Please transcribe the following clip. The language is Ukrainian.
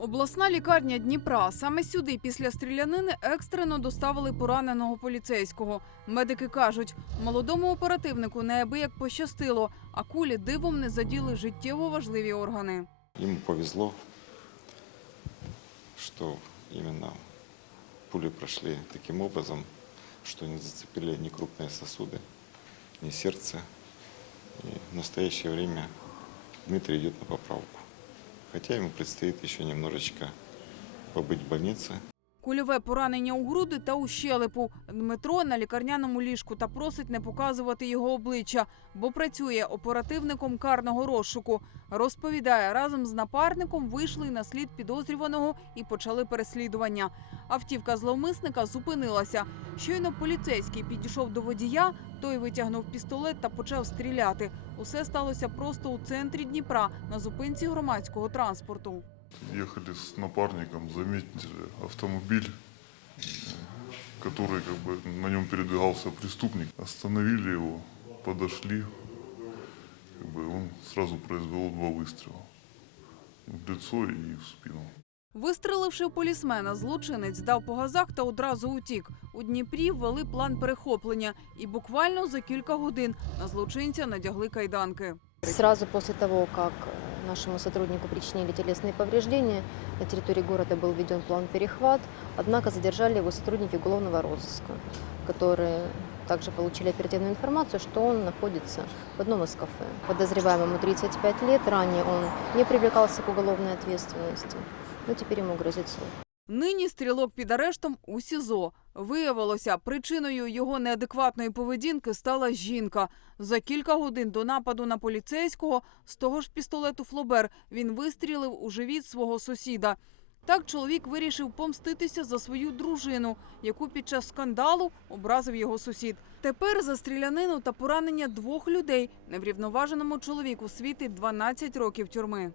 Обласна лікарня Дніпра. Саме сюди після стрілянини екстрено доставили пораненого поліцейського. Медики кажуть, молодому оперативнику неабияк пощастило, а кулі дивом не заділи життєво важливі органи. Ему повезло, что именно пули прошли таким образом, что не зацепили ни крупные сосуды, ни сердце. И в настоящее время Дмитрий идет на поправку. Хотя ему предстоит еще немножечко побыть в больнице. Кульове поранення у груди та у щелепу. Дмитро на лікарняному ліжку та просить не показувати його обличчя, бо працює оперативником карного розшуку. Розповідає, разом з напарником вийшли на слід підозрюваного і почали переслідування. Автівка зловмисника зупинилася. Щойно поліцейський підійшов до водія, той витягнув пістолет та почав стріляти. Усе сталося просто у центрі Дніпра на зупинці громадського транспорту. Ехали с напарником, заметили автомобиль, э, который как бы на нем передвигался преступник. Остановили его, подошли, как бы он сразу произвел два выстрела. В лицо и в спину. Вистреливши в полісмена, злочинець дав по газах та одразу утік. У Дніпрі ввели план перехоплення, і буквально за кілька годин на злочинця надягли кайданки. Сразу после того, как э, нашему сотруднику причинили телесные повреждения, на территории города был введен план перехват, однако задержали его сотрудники уголовного розыска, которые также получили оперативную информацию, что он находится в одном из кафе. Подозреваемому 35 лет, ранее он не привлекался к уголовной ответственности, но теперь ему грозит срок. Нині стрілок під арештом у СІЗО. Виявилося, причиною його неадекватної поведінки стала жінка. За кілька годин до нападу на поліцейського з того ж пістолету Флобер він вистрілив у живіт свого сусіда. Так чоловік вирішив помститися за свою дружину, яку під час скандалу образив його сусід. Тепер за стрілянину та поранення двох людей неврівноваженому чоловіку світить 12 років тюрми.